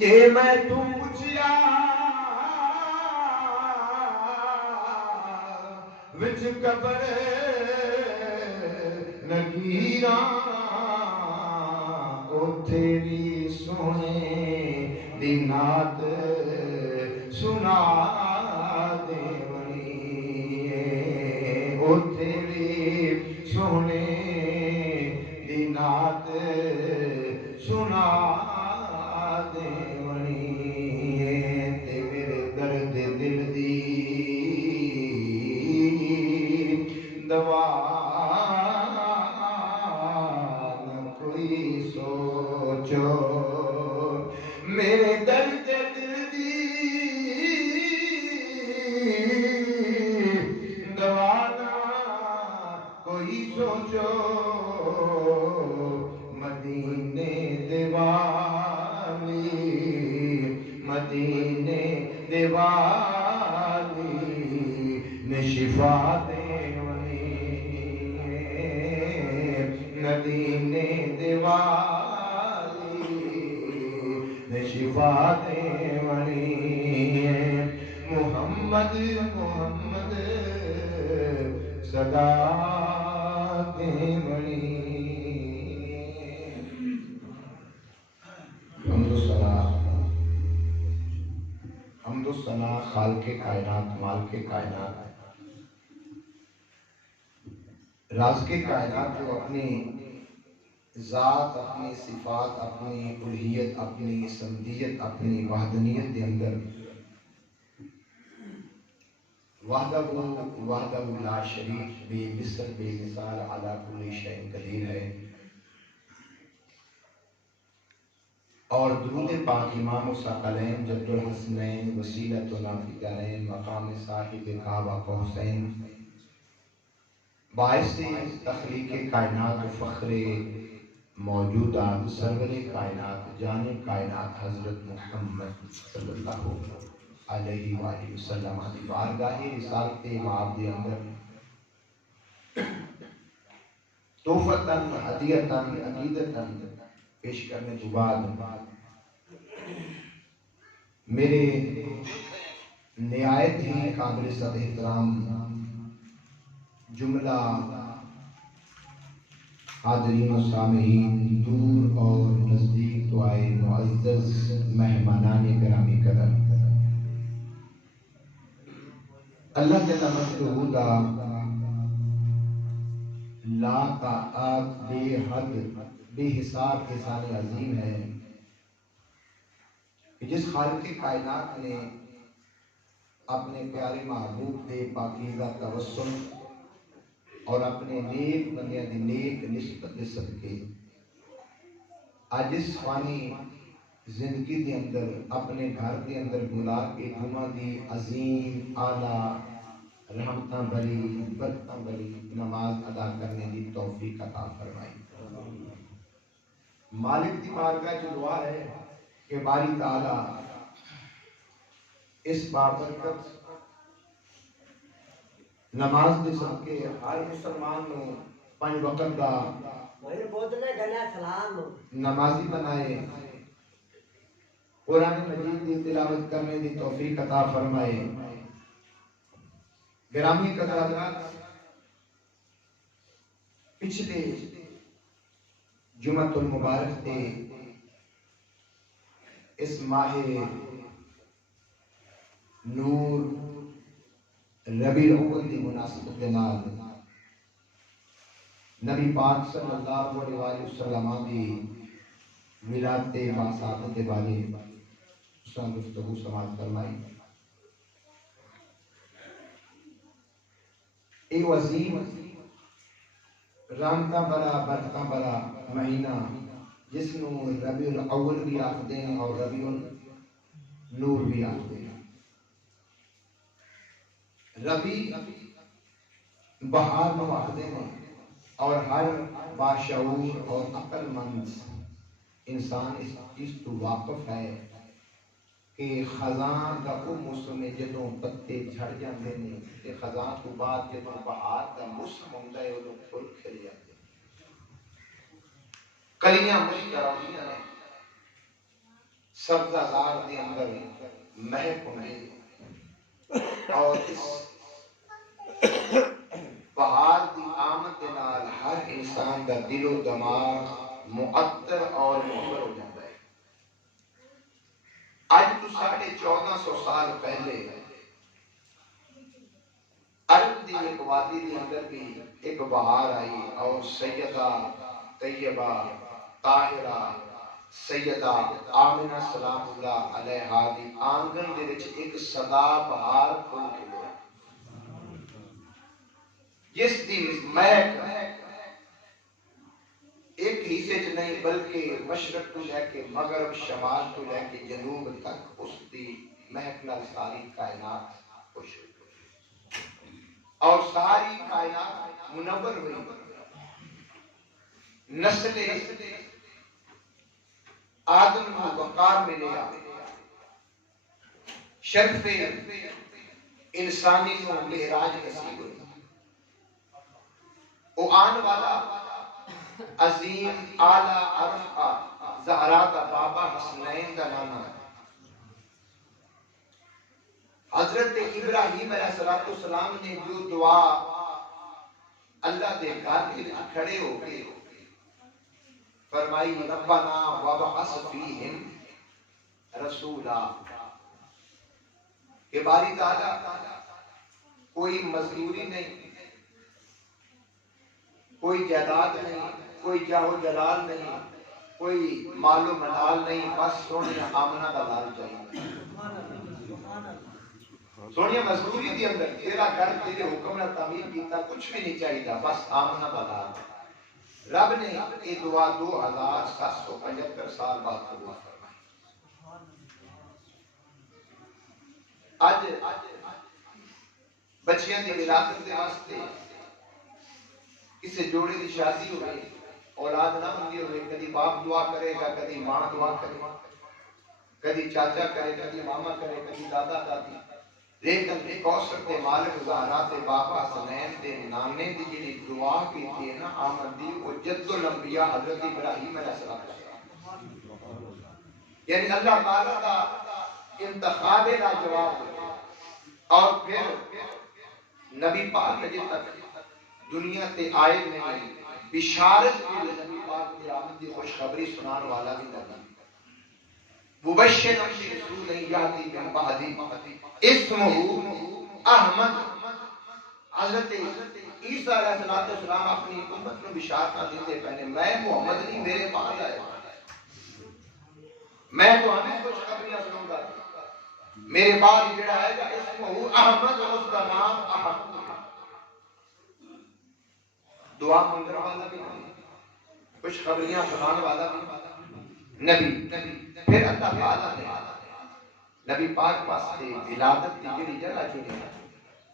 جے میں تو پوچھیا وچ قبر نگیراں اوتھے بھی سونے دی نعت سنا دیونی اوتھے بھی سونے دی نعت سنا دیونی تے میرے درد دل دی دوا نہ کوئی سوچو میرے درد دل دی دوا نہ کوئی سوچو مدینے دیوالی مدینے دیوالی نے شفا دیونی مدینے دیوالی نے شفا دیونی محمد محمد صدا دیونی حمد و ثنا خالق کائنات مالک کائنات راز کے کائنات جو اپنی ذات اپنی صفات اپنی الوہیت اپنی سمدیت اپنی وحدانیت کے اندر وحدہ لا شریک بے مثل بے مثال علی کل شیء قدیر ہے اور درود پاک امام الثقلین جد الحسنین وسیلۃ الفقرین مقام صاحب کعبہ حسین باعث تخلیق کائنات و فخر موجودات سرور کائنات جان کائنات حضرت محمد صلی اللہ علیہ وآلہ وسلم کی بارگاہ رسالت مآب دے اندر تحفتاً ہدیتاً عقیدتاً پیش کرنے کے بعد میرے نہایت ہی قابل صد احترام جملہ حاضرین و سامعین دور اور نزدیک تو آئے معزز مہمانان گرامی قدر اللہ کے تمکن دا لا طاعت بے حد بے حساب احسان عظیم ہے کہ جس خالق کائنات نے اپنے پیارے محبوب دے پاکیزہ توسل اور اپنے نیک بندیاں دی نیک نسبت دے صدقے آج اس فانی زندگی دے اندر اپنے گھر دے اندر بلا کے جمعہ دی عظیم اعلیٰ رحمتاں بری برکتاں بری نماز ادا کرنے دی توفیق عطا فرمائی مالک دی بارگاہ جو دعا ہے کہ باری تعالیٰ اس بابرکت نماز دے صدقے ہر مسلمان نو 5 وقت دا نمازی بنائے قرآن مجید دی تلاوت کرنے دی توفیق عطا فرمائے گرامی قدر حضرات پچھلے جمعۃ المبارک تے اس ماہ نور ربیع الاول دی مناسبت کے نال نبی پاک صلی اللہ علیہ وآلہ وسلم دی ولادت باصابت کے بارے سن گفتگو سماعت فرمائی اے عظیم رحمتاں بڑا برکتاں بڑا مہینہ جس نو ربیع الاول بھی آخدے ہیں اور ربیع النور بھی آخدے ہیں ربیع بہار نو آخدے ہیں اور ہر باشعور اور عقل مند انسان اس چیز تو واقف ہے کہ خزاں دا او موسم جدوں پتے جھڑ جاندے نے تے خزاں تو بعد جدوں بہار دا موسم ہوندا ہے اودوں پھل کھل جاندے کلیاں مشک آؤندیاں نے سبزہ دے اندر مہک ہوندی اور اس بہار دی آمد دے نال ہر انسان دا دل و دماغ معطر اور منور ہو جاتا ہے۔ آج تو 1450 سال پہلے عرب دی ایک وادی دی اندر بھی ایک بہار آئی اور سیدہ طیبہ طاہرہ سیدہ آمنہ سلام اللہ علیہا دی آنگن دے وچ ایک صدا بہار پھول کھلیا جس دی مہک ایک حصے چ نہیں بلکہ مشرق تو لے کے مغرب شمال تو لے کے جنوب تک اس دی مہک نال ساری کائنات خوش ہوئی اور ساری کائنات منور ہوئی۔ نسل آدم کو وقار ملیا، شرف انسانی کو معراج نصیب ہوئی۔ وہ آن والا عظیم اعلیٰ عرفہ زہرا کا بابا حسنین کا نانا حضرت ابراہیم علیہ السلام نے جو دعا اللہ دے گھر کے کھڑے ہو کے فرمائی ربنا وابعث فیہم رسولا کہ باری تعالیٰ کوئی مزدوری نہیں، کوئی جائیداد نہیں، کوئی جاہ و جلال نہیں، کوئی مال و منال نہیں، بس سونے آمنہ کا لال چاہیے۔ سونے مزدوری دی اندر تیرا گھر تیرے حکم نے تعمیر کیتا کچھ بھی نہیں چاہیے، بس آمنہ کا لال۔ رب نے یہ دعا 2775 سال بعد قبول فرمائی۔ آج بچیاں دی ولادت دے واسطے کسی جوڑے کی شادی ہوئے، اولاد نہ ہوندی ہوئے، کدی باپ دعا کرے گا، کدی ماں دعا کرے گا، کدی چاچا کرے، کدی ماما کرے، کدی دادا دادی، لیکن کوثر دے مالک زہرا تے بابا حسنین دے نانے دی جڑی دعا کیتی ہے نا آمد دی، وہ جد الانبیاء حضرت ابراہیم علیہ السلام، یعنی اللہ تعالیٰ کا انتخاب کا جواب ہے۔ اور پھر نبی پاک جب تک دنیا تے آئے نہیں، بشارت کے لیے نبی پاک کی آمد کی خوشخبری سنان والا بھی نبی، مبشرا برسول یاتی من بعدی اسمہ احمد۔ حضرت عیسیٰ علیہ السلام اپنی امت میں بشارت دیتے پہنے، میں محمد نہیں، میرے بعد آئے، میں تو ہمیں خوشخبریاں سنوں گا، میرے بعد جڑا ہے گا اسمہ احمد، اور اس کا نام احمد۔ دعا منگر والا بھی خوشخبریاں سنانے والا بھی نبی۔ پھر اللہ تعالیٰ نے نبی پاک واسطے ولادت کی جڑی جگہ چنی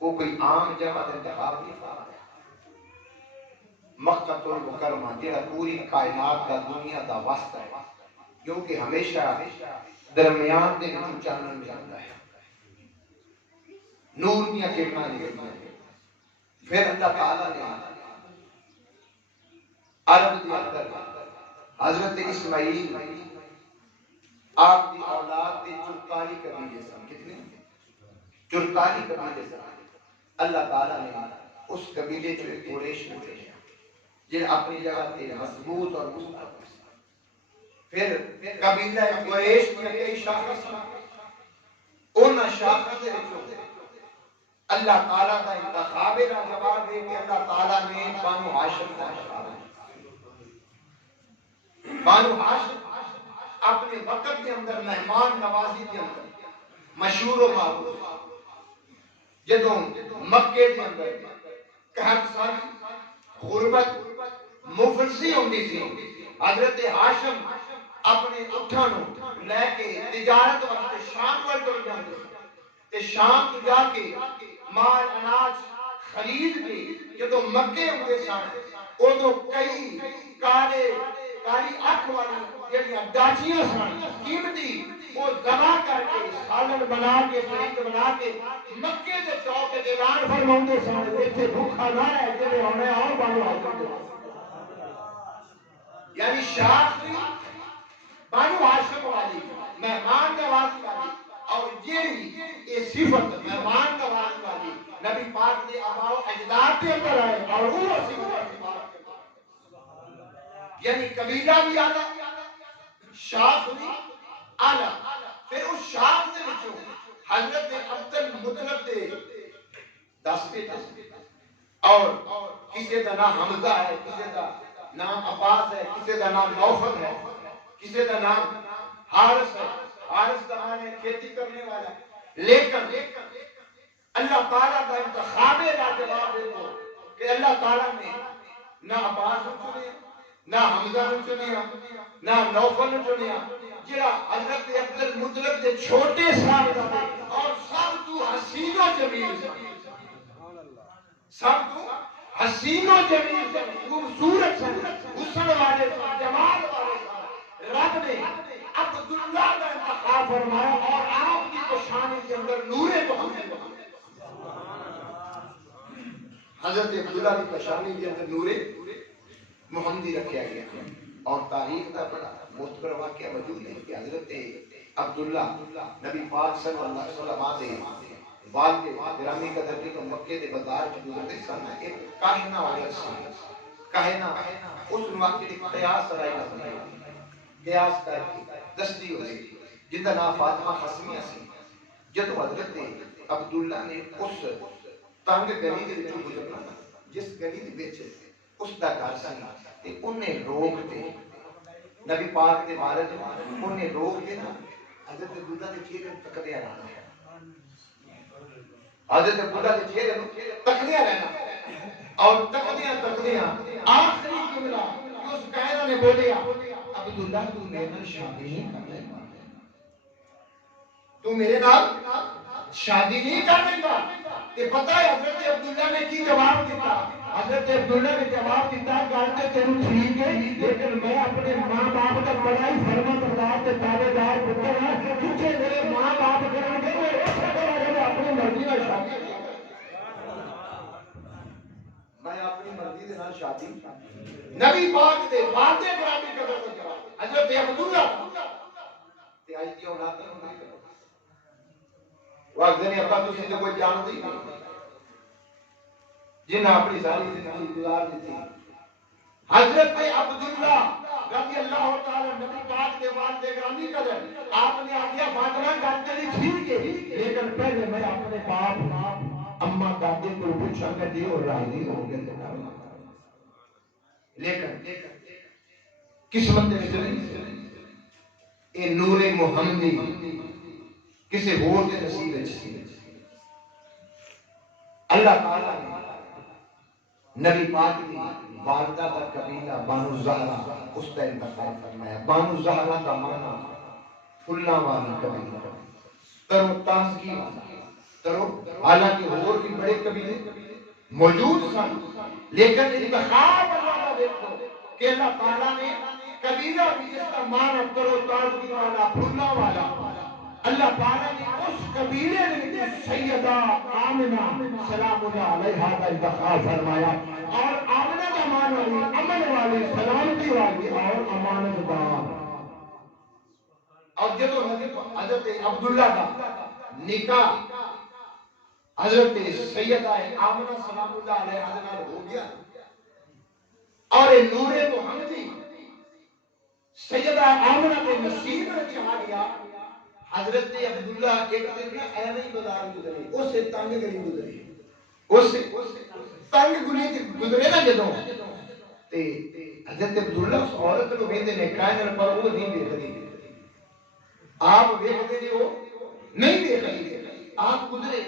وہ کوئی عام جگہ کا انتخاب نہیں فرمایا، مکہ المکرمہ جڑا پوری کائنات کا دنیا کا واسطہ ہے، کیونکہ ہمیشہ درمیان دے وچ چانن جاتا ہے، نور دیاں کرناں نکلدیاں ہیں۔ پھر اللہ تعالیٰ نے عرب دی اندر حضرت اسماعیل آپ دی اولاد دے 44 قبیلے سن، کتنے 44 قبیلے سن۔ اللہ تعالیٰ نے اس قبیلے جو ایک قریش میں بھیجا جن اپنی جگہ تے مضبوط اور مستقل۔ پھر قبیلہ قریش میں کئی شاخص ان شاخص دے وچوں اللہ تعالیٰ کا انتخاب کا جواب ہے کہ اللہ تعالیٰ نے بنو ہاشم کا انتخاب۔ بنو ہاشم اپنے وقت کے اندر مہمان نوازی کے اندر مشہور و معروف، جدوں مکے کے اندر قحط ساری غربت مفلسی ہوندی سی، حضرت ہاشم اپنے اٹھاں نوں لے کے تجارت واسطے شام ول ٹر جاندے تے شام تو جا کے مال اناج خرید کے جدوں مکے ہوئے سن، ادوں کئی کاری اکھ والی جڑیاں ڈاچیاں سن قیمتی وہ ذبح کر کے سالن بنا کے سرنگ بنا کے مکے دے چوک تے اعلان فرماؤندے سن، ایتھے بھوکا نہ ہے جڑے ہونے آؤ بنو ہاشم دے، یعنی شاخ بنو ہاشم والی مہمان نوازی والی اور یہ صفت مہمان نوازی والی نبی پاک کے آباء و اجداد کے اندر آئے اور وہ صفت یعنی قبیلہ بھی آلہ شاخ بھی آلہ پھر اس شاخ سے بچوں حضرت عبد المطلب دے 10 بیٹے اور کسی کا نام حمزہ ہے کسی کا نام عباس ہے کسی کا نام نوفل ہے کسی کا نام حارث ہے حارث کا معنی ہے کھیتی کرنے والا لیکن اللہ تعالیٰ کا انتخاب لاجواب دیکھو کہ اللہ تعالیٰ نے نہ عباس کو چنیا نہ حمزہ نے چنیا نہ نوفل نے چنیا جڑا حضرت عبد المطلب دے چھوٹے صاحبزادے اور سب تو حسین و جمیل سب تو حسین و جمیل خوبصورت حسن والے جمال والے رب نے عبداللہ کا انتخاب فرمایا اور آپ کی پشانی کے اندر نور محمد حضرت عبداللہ کی پشانی کے اندر نور محمدی رکھا گیا اور تاریخ کا بڑا مذکر واقعہ موجود ہے کہ حضرت عبداللہ نبی پاک صلی اللہ علیہ وسلم والد گرامی قدر کی مکے دے بازار کی گزرتے سن ایک کاہنہ والا سی کاہنہ اس واقعے کی قیاس رائی نہ بنائی قیاس کر کے دستی ہو گئی جن کا نام فاطمہ خسمیہ سی جب حضرت عبداللہ نے اس تنگ گلی دے وچوں گزرنا جس گلی دے وچ اس دا گھر سی تے انہیں روک دے نبی پاک دے بارے انہیں روک کے نا حضرت عبداللہ دے چہرے تکدیا رہنا حضرت عبداللہ دے چہرے تکدیا رہنا اور تکدیا آخری جملہ اس کائنہ نے بولیا عبداللہ تو میرے نال شادی نہیں کرنے تو میرے نال شادی نہیں کرنے گا تے پتہ ہے حضرت عبداللہ نے کی جواب دیتا حضرت عبداللہ نے جواب دیتا گالتے تیرے ٹھیک ہے لیکن میں اپنے ماں باپ کا بڑا ہی فرما بردار تے تابعدار پتر ہوں کیونکہ میرے ماں باپ کریں گے میں اس طرح اپنی مرضی نال شادی میں اپنی مرضی دے نال شادی نبی پاک دے وعدے گرامی قدر کو جواب حضرت عبداللہ تے اج دی اولاد نوں نہیں کرو وقت نے ابا تسی تے کوئی جانتے ہی نہیں جنہاں اپنی ساری زندگی گزار دیتی حضرت عبداللہ رضی اللہ تعالی نبی پاک دے والد گرامی قدر آپ نے آگیا فاطمہ گل تیری ٹھیک ہے لیکن پہلے میں اپنے باپ اما دادی کو پوچھا کہ جی اور راضی ہو گئے لیکن قسمت میں اے نور محمدی کسی اور کے نصیب وچ سی اللہ تعالی نے نبی پاک کی والدہ کا قبیلہ بانو زہرا اس کا انتخاب فرمایا بانو زہرا کا معنی پھلاں والی قبیلہ ترو تازگی والا ترو حالانکہ اور بھی بڑے قبیلے موجود سن لیکن انتخاب اللہ کا دیکھو کہ اللہ تعالیٰ نے قبیلہ بھی جس کا معنی ترو تازگی والا پھلاں والا اللہ تعالیٰ نے اس قبیلے میں سیدہ آمنہ سلام اللہ علیہا کا انتخاب فرمایا اور آمنہ کا معنی امن والی سلامتی والی اور امانت دار اور جب حضرت عبداللہ کا نکاح حضرت سیدہ آمنہ سلام اللہ علیہا ہو گیا اور نور محمدی سیدہ آمنہ کے نصیب میں چاہ گیا حضرت عبداللہ ایک دن میں ایویں ہی بازار گزرے اس سے تنگ گلی گزری اس سے تنگ گلی گزرے نا جدوں تے حضرت عبداللہ اس عورت کو ویندے نے کائنر پر وہ نہیں دیکھدی آپ ویکھدے جی وہ نہیں دیکھدی آپ گزرے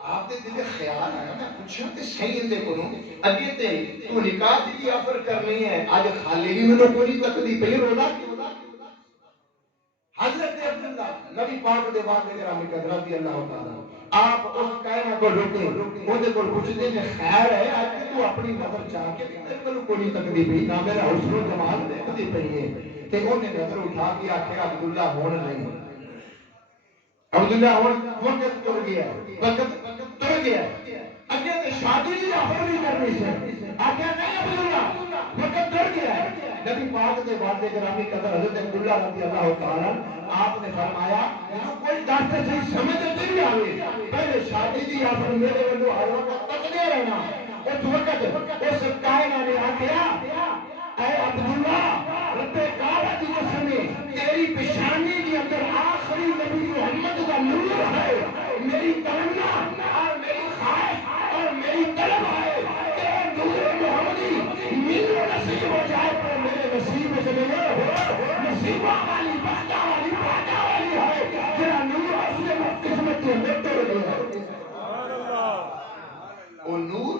آپ دے دل خیال آیا میں پوچھا کہ صحیح اندے کونوں اگے تے تو نکاح دی آفر کرنی ہے اج خالی بھی مینوں کوئی تکدی پئی رولا حضرت عبداللہ نبی پاک دے والد گرامی قدر رضی اللہ تعالیٰ آپ اس کائنہ کو رکے وہ کو پوچھتے ہیں خیر ہے آج تو اپنی نظر چاہ کے تیرے کوئی تکلیف نہیں نہ میرا حسن و جمال دیکھتی پئی ہے کہ انہوں نے نظر اٹھا کے آخر عبداللہ ہون نہیں عبداللہ ہون وقت تر گیا وقت تر گیا اگر شادی کی آفر بھی کرنی سے آخر نہیں عبداللہ وقت تر گیا نبی پاک کے والد گرامی قدر حضرت عبداللہ رضی اللہ تعالیٰ آپ نے فرمایا کوئی دس سے سمجھ نہیں آئے پہلے شادی دی آپ میرے والوں ہر وقت تکنے رہنا اس وقت اس کائنہ نے آخیا اے عبداللہ رب کعبہ کی قسم تیری پیشانی کے اندر آخری نبی محمد کا نور ہے میری تمنا اور میری خواہش اور میری طلب ہے کہ نور محمدی میرے نصیب ہو جائے تو میرے نصیب سے ملے نصیبہ والی بہتا والی ہے تیرا نور اس نے قسمت کے اندر توڑ دیا ہے وہ نور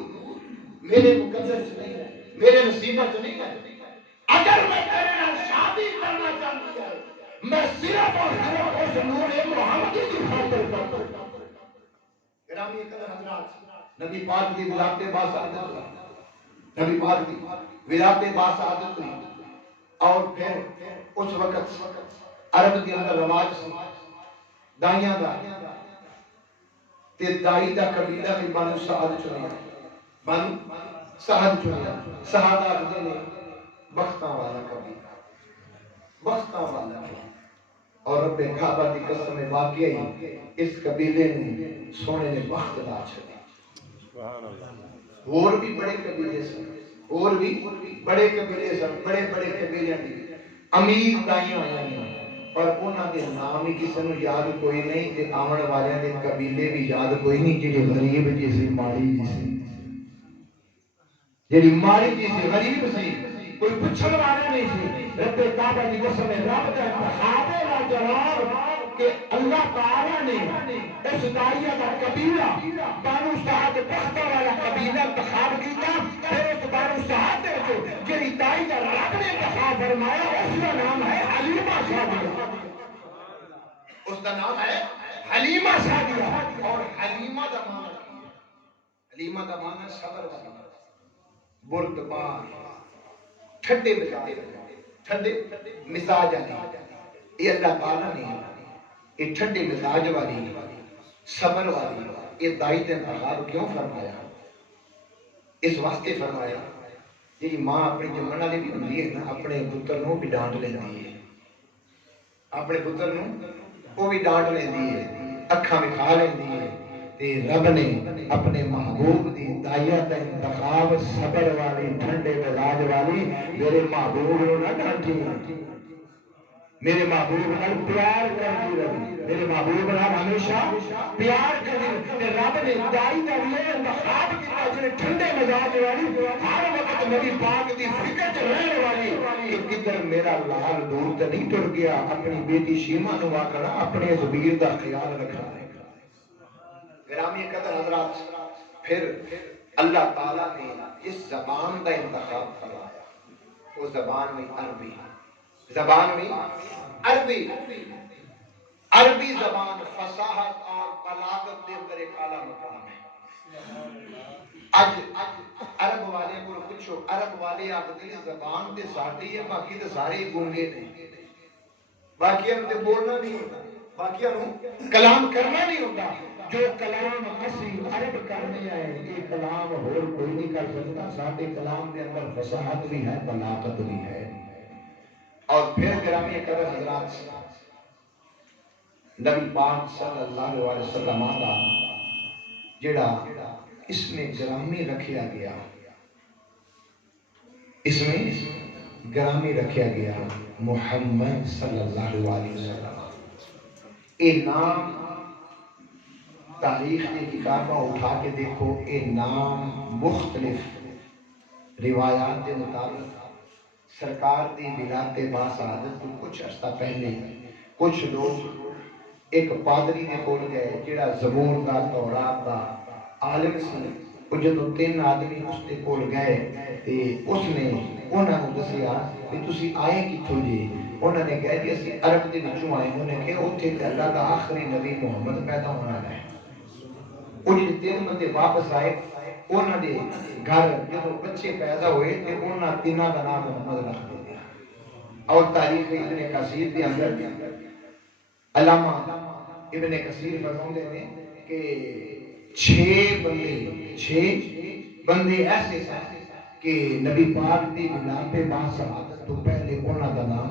میرے مقدر سے نہیں ہے میرے نصیبہ سے نہیں ہے اگر میں تیرے نال شادی کرنا چاہتی ہے میں صرف اور صرف اس نور محمدی کی خاطر کرتا ہوں گرامی قدر حضرات نبی پاک کی ولادت باسعادت نبی پاک کی ولادت باسعادت ہوئی اور پھر اس وقت عرب کے اندر رواج سی دائیاں دا تے دائی دا قبیلہ بھی بانو سعد چنیا بانو سعد چنیا سعد آخر نے بختاں والا قبیلہ بختاں والا اور رب کعبہ کی قسم واقعی اس قبیلے نے سونے نے بخت دا چھڑی اور بھی بڑے قبیلے سن اور بھی بڑے قبیلے سن بڑے بڑے قبیلے دی امیر دائیاں آئیں اور انہاں دے نام ہی کسی نو یاد کوئی نہیں تے آمن والے دے قبیلے بھی یاد کوئی نہیں جڑے غریب جی سی ماڑی جی سی جڑی ماڑی جی سی غریب سی کوئی پوچھنے والا نہیں سی رب کعبہ کی قسم رب کا انتخاب کا جواب کہ اللہ تعالی نے اس داعیہ کا قبیلہ بانو سعد بختہ والا قبیلہ انتخاب کیا پھر اس بانو سعد کو جڑی داعی کا رب نے انتخاب فرمایا اس کا نام ہے حلیمہ سعدیہ اس کا نام ہے حلیمہ سعدیہ اور حلیمہ کا معنی حلیمہ کا معنی صبر والی بردبار ٹھنڈے مزاج والی یہ اللہ تعالیٰ نے یہ ٹھنڈے مزاج والی صبر والی یہ دائی کا انتخاب کیوں فرمایا اس واسطے فرمایا جی ماں اپنی جمن والی بھی ہوتی ہے نا اپنے پتر نو بھی ڈانٹ لیندی ہے اپنے پتر نو وہ بھی ڈانٹ لیندی ہے اکھاں وکھا لیندی ہے تے رب نے اپنے محبوب دی داعیہ کا انتخاب صبر والی ٹھنڈے مزاج والی میرے محبوب نو نہ ڈانٹی میرے محبوب نال پیار کرتی رہی میرے محبوب نال ہمیشہ پیار کرتی تے رب نے دائی کا یہ انتخاب کیتا جڑے ٹھنڈے مزاج والی ہر وقت نبی پاک دی فکر چ رہنے والی کہ کدھر میرا لال دور تے نہیں ٹر گیا اپنی بیٹی شیما نو آکھنا اپنے زبیر دا خیال رکھنا گرامی قدر حضرات پھر اللہ تعالیٰ نے اس زبان کا انتخاب فرمایا وہ زبان میں عربی عربی زبان فصاحت اور بلاغت دے اندر ایک اعلیٰ مقام ہے اج عرب والے کو پوچھو عرب والے آخری زبان تے ساڈی ہے باقی تے سارے گونگے نے باقیاں تے بولنا نہیں ہوتا باقیاں کلام کرنا نہیں ہوتا جو کلام اسی عرب کرنے آئے یہ کلام اور کوئی نہیں کر سکتا ساتھے کلام کے اندر فصاحت بھی ہے بلاغت بھی ہے اور پھر گرامی قدر حضرات نبی پاک صلی اللہ علیہ وسلم کا جڑا اس میں گرامی رکھیا گیا اس میں گرامی رکھیا گیا محمد صلی اللہ علیہ وسلم یہ نام تاریخ کی کتابیں اٹھا کے دیکھو یہ نام مختلف روایات کے مطابق سرکار دی ولادت باسعادت کو کچھ عرصہ پہلے کچھ لوگ ایک پادری نے کول گئے جڑا زبور دا تورات دا عالم سی وہ جدوں 3 آدمی اس دے کول گئے تے اس نے انہاں نوں دسیا کہ تسی آئے کتھوں جی انہوں نے کہا کہ اسی عرب دے وچوں آئے انہوں نے کہا اوتھے تے اللہ دا آخری نبی محمد پیدا ہونا ہے وہ جی 3 بندے واپس آئے انہوں نے گھر جب بچے پیدا ہوئے تے انہوں تینوں کا نام محمد رکھ دیا اور تاریخ ابن کثیر کے اندر علامہ ابن کثیر فرماتے ہیں کہ 6 بندے ایسے تھے کہ نبی پاک دی ولادت باسعادت تو پہلے انہوں کا نام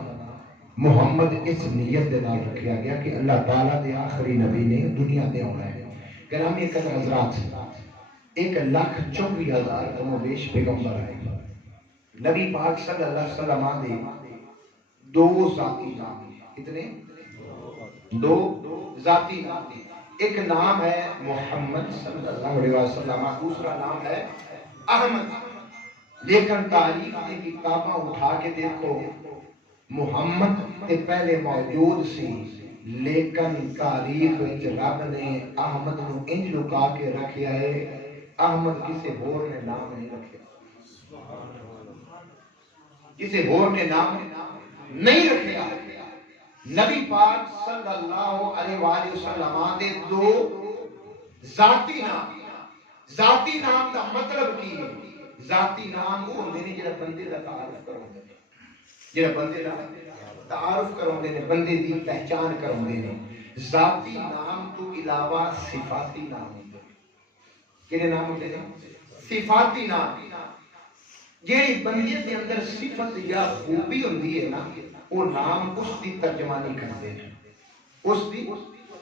محمد اس نیت کے نام رکھا گیا کہ اللہ تعالیٰ دے آخری نبی نے دنیا دے آنا ہے. گرامی قدر حضرات 1,24,000 کم و بیش پیغمبر آئے. نبی پاک صلی اللہ علیہ وسلم دے دو ذاتی نام ہیں. کتنے؟ دو ذاتی نام ہیں. ایک نام ہے محمد صلی اللہ علیہ وسلم، دوسرا نام ہے احمد. لیکن تاریخ کی کتاباں اٹھا کے دیکھو محمد کے پہلے موجود سی، لیکن تاریخ رب نے احمد نو انج لکا کے رکھیا ہے، احمد کسی اور نے نام نہیں رکھیا، کسی اور نے نام نہیں رکھیا. نبی پاک صلی اللہ علیہ وآلہ وسلم دے دو ذاتی نام. ذاتی نام کا مطلب کی ہے؟ ذاتی نام وہ ہوندے نے جڑا بندے دا تعارف کراوندے نے، جڑا بندے دا تعارف کراوندے نے، بندے دی پہچان کراوندے نے. ذاتی نام تو علاوہ صفاتی نام ہوندے نے. کہڑے نام ہوندے نے؟ صفاتی نام. جیڑی بندے دے اندر صفت یا خوبی ہوندی ہے نا، وہ نام اس دی ترجمانی کرتے ہیں، اس دی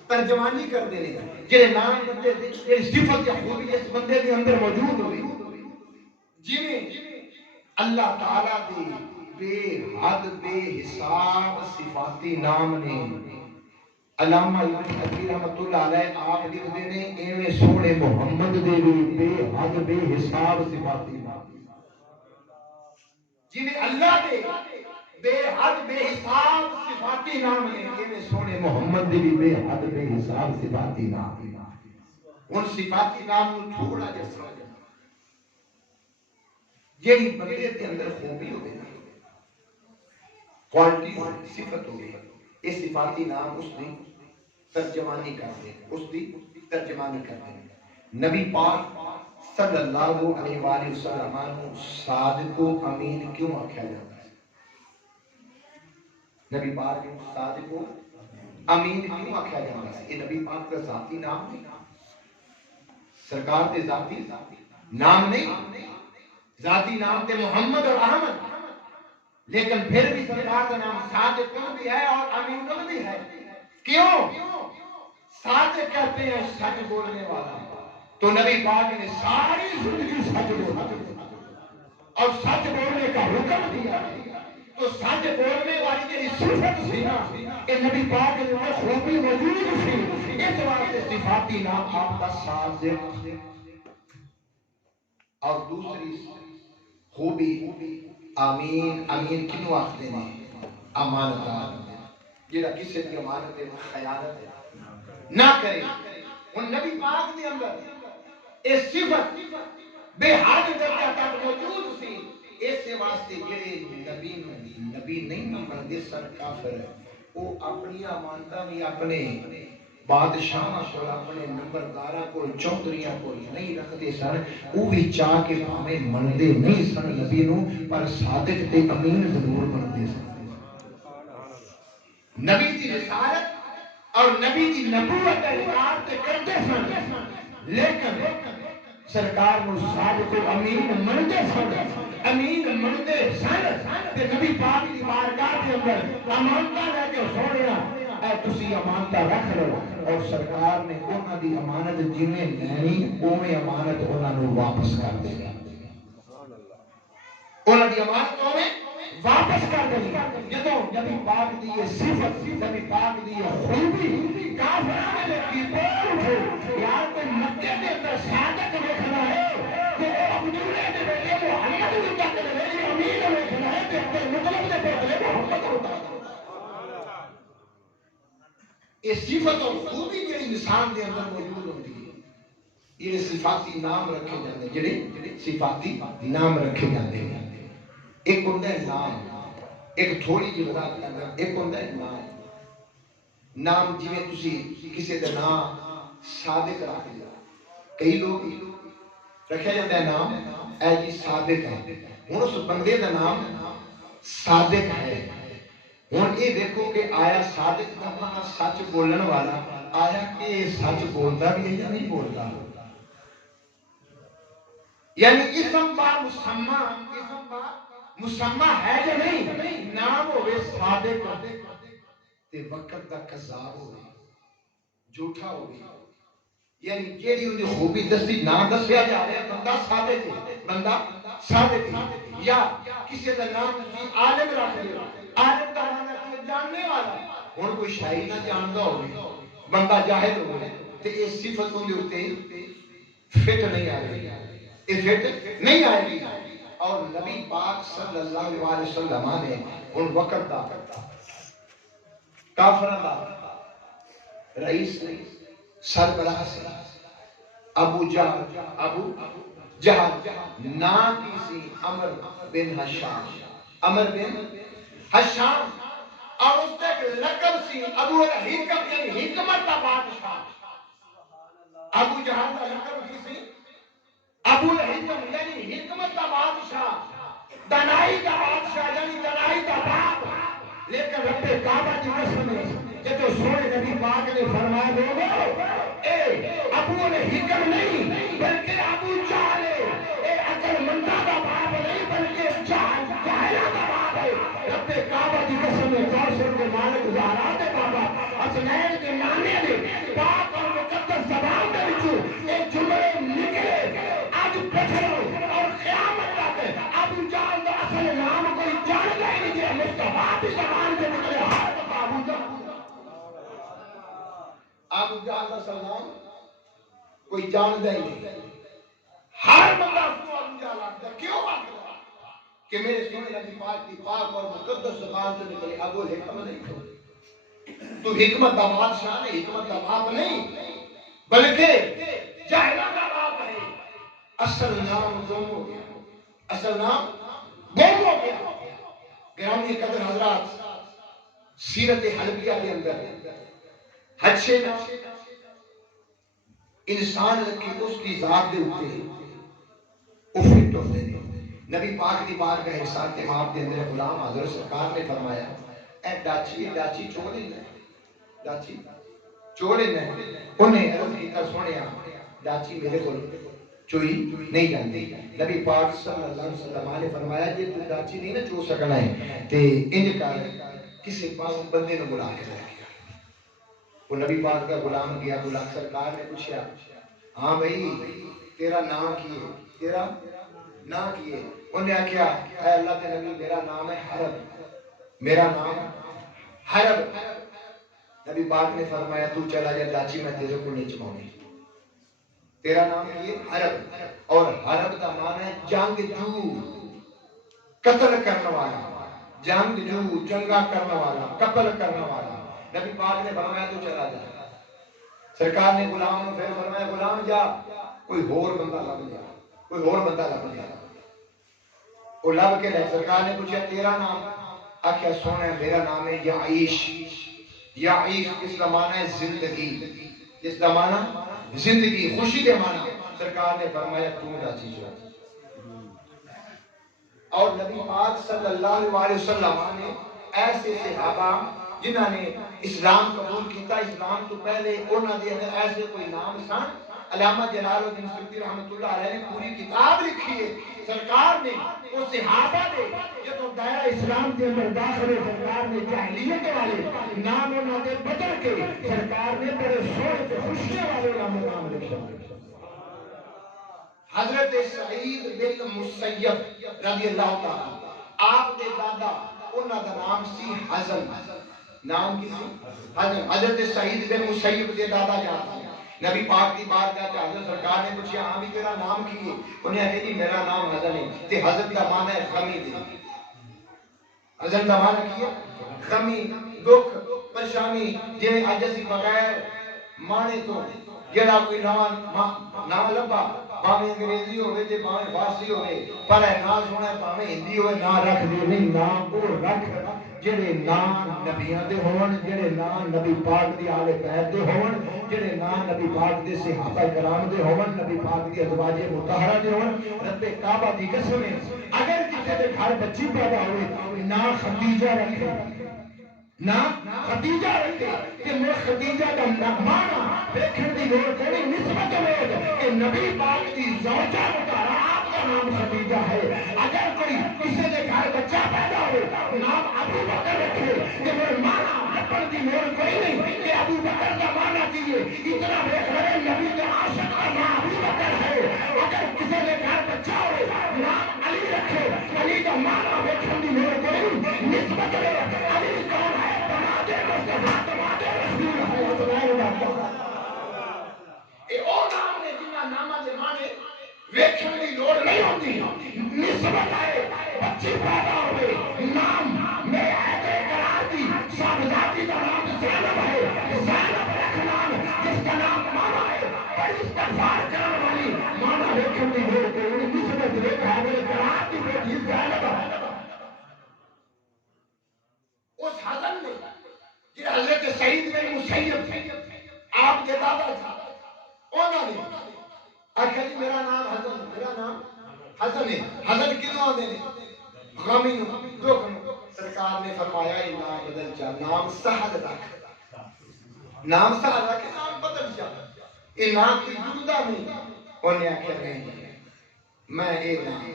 ترجمانی کرتے ہیں. جڑے نام بندے دی صفت یا خوبی جس بندے دے اندر موجود ہوئی، جویں اللہ تعالیٰ دی بے حد بے حساب صفاتی نام نے. علامہ ابن کثیر رحمۃ اللہ علیہ آپ لکھتے ہیں ایویں سونے محمد دے بھی بے حد بے حساب صفاتی نام، جویں اللہ دے بے حد بے حساب صفاتی نام نے، ایویں سونے محمد دے بھی بے حد بے حساب صفاتی نام. ان صفاتی نام کو تھوڑا جا سمجھنا، یہی بندے کے اندر خوبی ہوگی، کوالٹی صفت ہوگی، یہ صفاتی نام اس دی ترجمانی کرتے ہیں، اس دی ترجمانی کرتے ہیں. نبی پاک صلی اللہ علیہ وآلہ وسلم صادق و امین کیوں آکھا جاتا ہے؟ نبی پاک صادق و امین کیوں آکھا جاتا ہے؟ یہ نبی پاک کا ذاتی نام نہیں، سرکار کے ذاتی نام نہیں. ذاتی نام تے محمد اور احمد، لیکن پھر بھی سرکار کا نام صادق بھی ہے اور امین بھی ہے. کیوں؟ صادق کہتے ہیں سچ بولنے والا، تو نبی پاک نے ساری زندگی سچ بولا اور سچ بولنے کا حکم دیا. تو سچ بولنے والی جو صفت سی نا، کہ نبی پاک کے اندر خوبی موجود سی، اس واسطے صفاتی نام آپ کا صادق. اور دوسری خوبی امین. امین کنو آختے ہیں؟ امانتدار، جڑا کسی کی امانت خیانت نہ کرے. ان نبی پاک دے اندر یہ صفت بے حد درجہ تک موجود سی. اس واسطے جڑے نبی نہیں منتے سن کافر، وہ اپنی امانتاں بھی اپنے بادشاہ کو، اپنے نمبرداراں کو، چودھریاں کو نہیں رکھتے سن. وہ بھی چاہ کے پاویں منتے نہیں سن نبی نو، پر صادق تے امین ضرور منتے سن. نبی دی رسالت اور نبی دی نبوت کا انکار تے کرتے سن، لیکن سرکار نو صادق و امین منتے سن. امین منتے سن تے نبی پاک دی بارگاہ کے اندر امانتاں لے کے سونیا اے تسی امانتاں رکھ لو. اور سرکار نے انہاں دی امانت جویں لینی اوویں امانت انہاں نو واپس کر دینی. انہاں دی امانت اوویں واپس کر دینی. جدوں نبی پاک دی یہ صفت، نبی پاک دی یہ خوبی کافراں نے کی بول اٹھے، یار کوئی مکے دے اندر صادق ویکھنا ہے کہ او عبداللہ دے بیٹے محمد نو تک دے امین ویکھنا ہے تے اپنے مطلب دے بیٹے محمد ہوتا ہے. یہ صفت اور خوبی جڑی انسان دے اندر موجود ہوتی ہے، یہ صفاتی نام رکھے جاندے، جڑے صفاتی نام رکھے جاندے ہیں. ایک ہوتا ہے نام، ایک تھوڑی جی وضاحت کرنا. ایک ہوتا ہے نام. نام جویں تسی کسی دا نام صادق رکھ دیا، کئی لوگ رکھا جاتا ہے نام اے جی صادق ہے. ہن اس بندے دا نام صادق ہے. ہن یہ دیکھو کہ آیا صادق کا معنی سچ بولن والا، آیا کہ سچ بولتا بھی ہے یا نہیں بولتا؟ یعنی اسم با مسمى، اسم با مسمہ ہے جو نہیں نام ہوئے صادق تے وقت دا قذاب ہوئے جھوٹا ہوئے یعنی جیڑی انہیں خوبی دستی نام دسیا جا رہا ہے بندہ صادق ہے بندہ صادق ہے یا کسی کا نام تسی عالم رکھ لے عالم کا معنی ہے جاننے والا ہن کوئی شاعری نہ جاندا ہوے بندہ جاہل ہوے تے یہ صفت ان دے اوتے فٹ نہیں آ رہی یہ فٹ نہیں آئے گی اور نبی پاک صلی اللہ علیہ وسلم نے ان وقت دا کافرہ دا رئیس سربراہ سے ابو جہل نام کی سی عمر بن حشام اور اس نے ایک لقب سی ابو الحکم یعنی حکمت کا بادشاہ ابو جہل کا لقب کی سی ابو الحکم یعنی حکمت کا بادشاہ دنائی کا بادشاہ یعنی دنائی کا باپ لیکن رب کعبہ کی قسم ہے کہ تو سونے نبی پاک نے فرمایا لوگو اے ابو الحکم نہیں بلکہ ابو جہل اے عقل مندہ کا باپ نہیں بلکہ جاہلہ کا باپ ہے رب کعبہ کی قسم ہے کوثر کے مالک زہرات بابا حسنین کے نانے دے پاک اور مقدس زبان دے وچوں ایک جملے نکلے آج پچھلو اور قیامت تک ابو جہل کا اصل نام کوئی جانتا ہی نہیں جی مصطفیٰ کی زبان سے نکلے ابو جہل کا سلام کوئی جانتا ہی نہیں ہر بندہ سنو ابو جہل آتا ہے کیوں آتا ہے کہ میرے سونے نبی پاک کی پاک اور مقدس زبان سے نکلے ابو الحکم نہیں تو حکمت کا بادشاہ نہیں حکمت کا باپ نہیں بلکہ جاہلہ کا باپ ہے اصل نام گم ہو گیا اصل نام گم ہو گیا گرامی قدر حضرات سیرت حلبیہ کے اندر حدشے نا انسان رکھی اس کی ذات دے ہوتے وہ فٹ ہوتے ہیں نبی پاک دی بار کا احسان کے ماپ دے اندر غلام حضرت سرکار نے فرمایا اے ڈاچی چوڑے نہ ڈاچی چوڑے نہ انہیں عرض کیتا سونیا ڈاچی میرے کو چوئی نہیں جانتی نبی پاک صلی اللہ علیہ وسلم نے فرمایا جی تو ڈاچی نہیں نہ چو سکنا ہے تے انج کر کسی پاک بندے نے بلا کے رکھ وہ نبی پاک کا غلام گیا غلام سرکار نے پوچھا ہاں بھائی تیرا نام کی ہے تیرا نام کی ہے انہیں کیا اے اللہ کے نبی میرا نام ہے حرب میرا نام حرب نبی پاک نے فرمایا تو چلا جا ڈاچی میں تیرے کو نہیں چماؤں گی تیرا نام کی ہے حرب اور حرب کا معنی ہے جنگ جو قتل کرنے والا جنگ جو جنگا کرنے والا قتل کرنے والا نبی پاک نے فرمایا تو چلا جا سرکار نے غلام نے پھر فرمایا غلام جا کوئی اور بندہ لب لیا کوئی اور بندہ لب لیا وہ لب کے لے سرکار نے پوچھا تیرا نام آخیا سونا میرا نام ہے یعیش کس کا معنی ہے زندگی کس کا معنی زندگی خوشی کے معنی سرکار نے فرمایا تو ڈاچی جو اور نبی پاک صلی اللہ علیہ وسلم نے ایسے صحابہ جنہوں نے اسلام قبول کیتا اسلام تو پہلے انہوں نے اگر ایسے کوئی نام سن علامہ جلال الدین سیوطی رحمۃ اللہ علیہ نے پوری کتاب لکھی ہے سرکار نے وہ صحابہ نے جب دائرہ اسلام کے اندر داخل سرکار نے جاہلیت والے نام انہوں نے بدل کے سرکار نے بڑے سونے سے خوشیاں والے نام لکھا حضرت سعید بن مسیب رضی اللہ تعالیٰ آپ کے دادا انہوں کا نام سی حزن نام کی سی حضرت سعید بن مسیب کے دادا جان نبی پاک کی بات کہتا حضرت سرکار نے پوچھا ہاں بھی تیرا نام کی ہے انہیں کہا جی میرا نام حزن ہے تے حزن کا معنی ہے غمی دے حزن کا معنی کی ہے غمی دکھ پریشانی جنہیں اج اسی بغیر مانے تو جڑا کوئی نام لبا باویں انگریزی ہوئے تے باویں فارسی ہوئے پر ہے نہ سونا باویں ہندی ہوئے نہ رکھ دے نہیں نام او رکھ جڑے نام نبیاں دے ہون جڑے نام نبی پاک دی آل بیت دے ہون جڑے نام نبی پاک دے صحابہ کرام دے ہون نبی پاک دی ازواج مطہرہ دے ہون رب کعبہ دی قسم ہے اگر کسی دے گھر بچی پیدا ہوئے نام خدیجہ رکھے نام خدیجہ رکھے کہ میں خدیجہ کا مانا دیکھن دی لوڑ کوئی نسبت لوگ کہ نبی پاک دی زوجہ مطہرہ آپ کا نام خدیجہ ہے. اگر کوئی کسی کے گھر بچہ پیدا ہو نام ابو بکر رکھے کہ وہ مانا اپن دی مور کوئی نہیں کہ ابو بکر کا مانا چاہیے. اتنا دیکھ رہے نبی کے عاشق کا نام ابو بکر ہے. اگر کسی کے گھر بچہ ہو نام علی رکھے, علی کا مانا دیکھنے دی مور کوئی نہیں. نسبت ہے علی کون ہے؟ دماد مصطفیٰ, دماد رسول ہے. او نام نے جنہ نامہ دے مانے ویکھن دی لوڑ نہیں ہوندی. نسبت ہے بچی پیدا ہوئے نام میں حیدر قرار دی صاحبزادی کا نام زینب ہے. زینب رکھنام جس کا نام مانا ہے بڑی استغفار کرنے والی مانا ویکھن دی لوڑ کوئی نہیں. نسبت ہے حیدر قرار دی بیٹی زینب ہے. اس حضرت نے جو حضرت سعید بن مسیب آپ کے دادا تھا انہوں نے آخر جی میرا نام حسن, میرا نام حسن ہے. حسن کیوں آتے ہیں؟ غمی دکھ. سرکار نے فرمایا یہ نام بدل جا, نام سہل رکھ. نام سہل رکھ, نام بدل جا. یہ نام کی جدہ نہیں. انہیں آخر نہیں میں یہ نام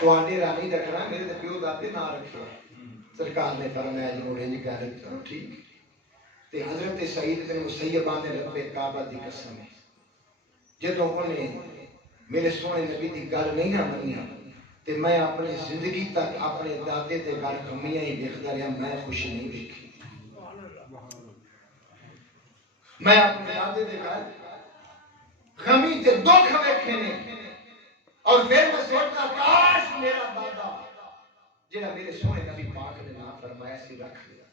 تواڈے رانی رکھنا, میرے تے پیو دادے نہ رکھے. سرکار نے فرمایا جنہوں نے کہہ رہے چلو ٹھیک. تے حضرت سعید بن مسیب نے رب کعبہ دی قسم ہے جدوں انہیں میرے سونے نبی دی گل نہیں نہ منی تے میں اپنی زندگی تک اپنے دادے تے گھر کمیاں ہی دیکھدا رہا, میں خوشی نہیں دیکھی. میں اپنے دادے دے گھر غمی تے دکھ ویکھے نے اور پھر میں سوچدا کاش میرا دادا جڑا میرے سونے نبی پاک نے نام فرمایا سی رکھ لیا.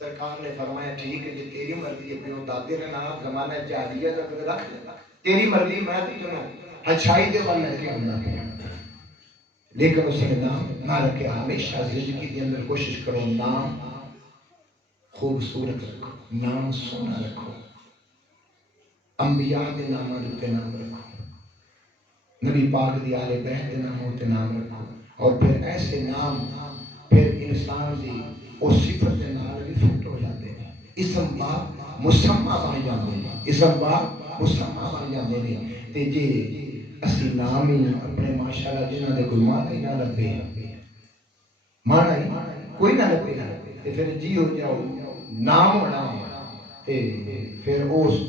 سرکار نے فرمایا ٹھیک ہے جی تیری مرضی ہے, پیو دادے نے نام زمانہ جاہلیہ تک رکھ لیا, تیری مرضی. میں تجھے اچھائی دے ول لے کے آنا پیا, لیکن اس نے نام نہ رکھے. ہمیشہ زندگی کے اندر کوشش کرو نام خوبصورت رکھو, نام سونا رکھو. انبیاء کے ناموں تے نام رکھو, نبی پاک دی آل بیت کے ناموں تے نام رکھو. اور پھر ایسے نام پھر انسان دی اور صفت کے نال بھی فٹ ہو جاتے ہیں. اسم با مسمہ بن جاتے ہیں, اسم با مسمہ بن جاتے ہیں. تے جے اسی نام ہی اپنے ماشاءاللہ جنہاں دے گلمان ہی نہ لبے مانا ہی کوئی نہ لبے تے پھر جی ہو جاؤ نام ہونا تے پھر اس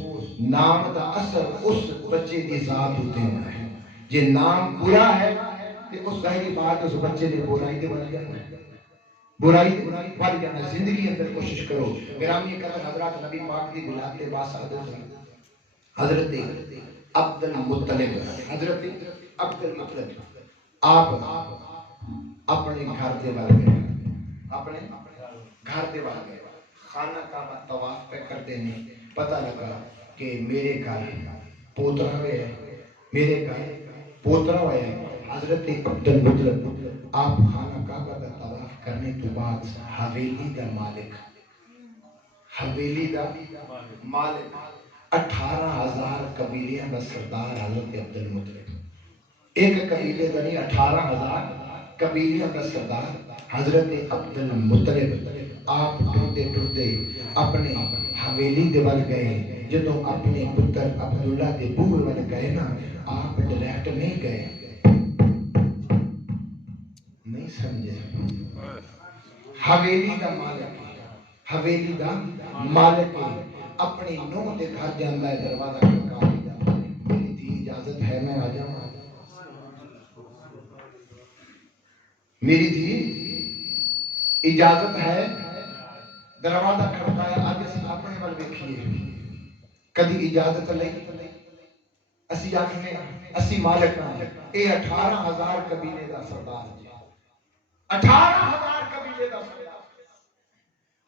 نام دا اثر اس بچے دی ذات ہوتے ہیں. جے نام برا ہے تے اس ظاہری بات اس بچے نے برائی دے بن جانا ہے, برائی بڑھ جانا. زندگی اندر کوشش کرو. گرامی قدر حضرات نبی پاک دی ولادت باسعادت حضرت عبد المطلب, حضرت عبد المطلب آپ اپنے گھر دے وال گئے, اپنے گھر دے وال گئے, خانہ کعبہ طواف پہ کرتے ہیں. پتہ لگا کہ میرے گھر پوترا ہوئے ہے, میرے گھر پوترا ہوئے ہے. حضرت عبد المطلب آپ خانہ کعبہ کا طواف کرنے کے بعد حویلی دا مالک, حویلی دا مالک 18,000 قبیلیاں کا سردار حضرت عبد المطلب. ایک قبیلے کا نہیں, 18,000 قبیلیاں کا سردار حضرت عبد المطلب. آپ ٹرتے ٹرتے اپنے حویلی دے ول گئے. جدوں اپنے پتر عبداللہ دے بوئے ول گئے نا, آپ ڈائریکٹ نہیں گئے, نہیں سمجھے. حویلی دا مالک, حویلی دا مالک اپنی نوح دے گھر جاندا ہے, دروازہ کھٹکا دیا, میری تھی اجازت ہے میں آ جاؤں, میری تھی اجازت ہے. دروازہ کھٹکایا, آج اسی اپنے ول ویکھیے کدی اجازت نہیں. اسی آکھنے اسی مالک ہاں, اے 18,000 قبیلے دا سردار, 18,000 قبیلے دا سردار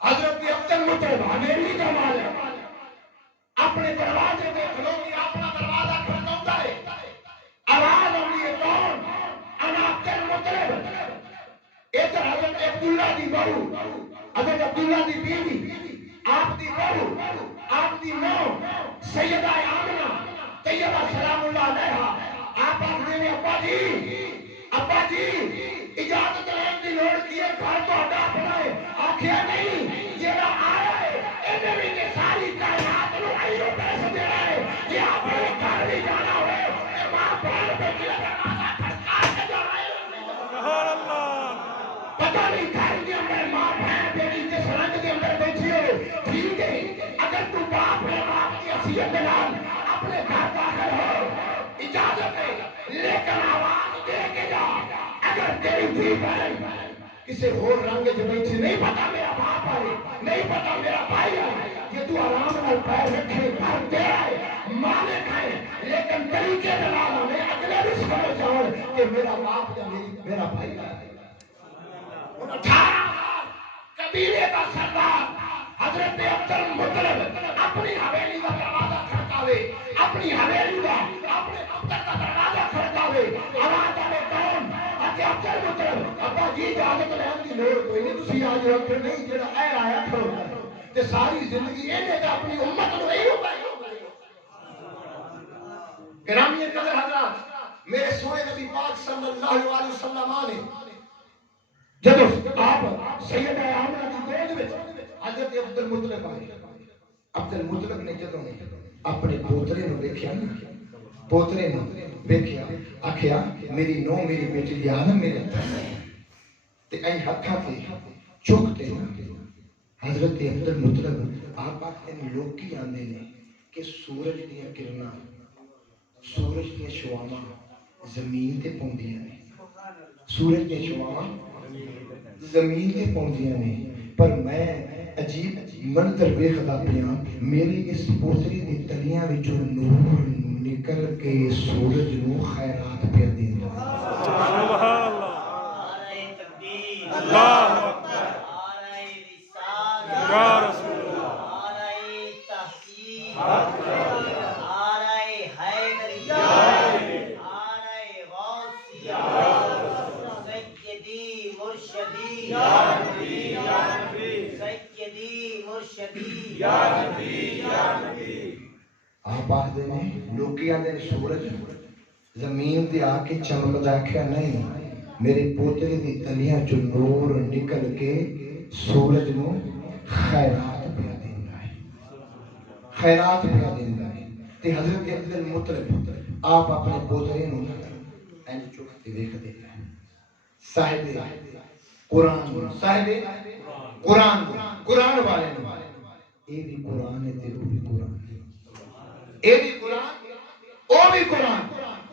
حضرت عبد المطلب حویلی دا مالک اپنے دروازے دے کھلو کے اپنا دروازہ کھٹکاوندا ہے. آواز آندی ہے کون؟ انا عبد المطلب. ادھر حضرت عبداللہ دی بہو, حضرت عبداللہ دی بیوی, آپ دی بہو, آپ دی ماں سیدہ آمنہ طیبہ سلام اللہ علیہا. آپ آخر نے ابا جی اجازت لینے کی لوڑ کی ہے, گھر تو اڈا اپنا ہے. آخیا نہیں, جیڑا آیا ہے انہیں بھی نے ساری کائنات نو ایو پیسے دینا ہے. یہ اپنے گھر بھی جانا ہوئے, ماں بہن بیٹی حیثیت نال اپنے گھر داخل ہو، اجازت ہے، لیکن آواز دے کے جا۔ اگر تیری دھی بہن کسی اور رنگ جو بیٹھی، نہیں پتا میرا باپ ہے، نہیں پتا میرا بھائی ہے، یہ تو آرام نال پیر رکھے، گھر تیرا ہے، مالک ہے، لیکن طریقے دلالا میں اگلے بھی سمجھ جاؤ کہ میرا باپ یا میرا بھائی ہے۔ ان 18 قبیلے کا سردار حضرت عبد المطلب اپنی حویلی کا دروازہ کھڑکاوے، اپنی حویلی کا، اپنے دفتر کا دروازہ کھڑکاوے، آواز آوے کون؟ کہ عبد المطلب ابا جی اجازت لین کی لوڑ کوئی نہیں، تسی آج وقت نہیں، جڑا اے آیا کھڑوتا ہے تے ساری زندگی انہیں تے اپنی امت نو نہیں ہوتا ہے۔ گرامی قدر حضرات، میرے سونے نبی پاک صلی اللہ علیہ وسلم نے جب آپ سیدہ آمنہ کی گود میں حضرت عبد المطلب آئے، عبد المطلب نے جب اپنے پوترے نو دیکھا نا، پوترے نو دیکھا، آکھیا میری نو میری بیٹی لیانا میرے تے این ہتھاں تے چکتے نا۔ حضرت عبد المطلب آپ آتے ہیں، لوگ کی آندے نے کہ سورج دیا کرنا، سورج دیا شواما زمین تے پوندیاں نے، سورج دیا شواما زمین تے پوندیاں نے، پر میں عجیب منظر ویکھدا پیاں، میرے اس پوتری دی تلیاں وچوں نور نکل کے سورج نو خیرات پہ دیندا۔ سبحان اللہ، نعرہ تکبیر، اللہ اکبر، نعرہ رسالت، یا رسول اللہ، نعرہ تحقیق، نعرہ حیدریہ، نعرہ غوثیہ، سیدی مرشدی، یا نبی یا نبی، سیدی مرشدی، یا نبی یا نبی۔ آپ آدھے نے لوکی آدھے نے سورج زمین تے آ کے چمکدا، آکھیا نہیں، میرے پوترے دی تلیاں چوں نور نکل کے سورج نو خیرات پیا دیندا ہے، خیرات پیا دیندا ہے۔ تے حضرت عبد المطلب آپ اپنے پوترے نو اینج چک کے ویکھدے ہیں، صاحب قرآن، صاحب قرآن، قرآن والے نو اے بھی قرآن ہے تے وہ بھی قرآن ہے، اے بھی قرآن او بھی قرآن۔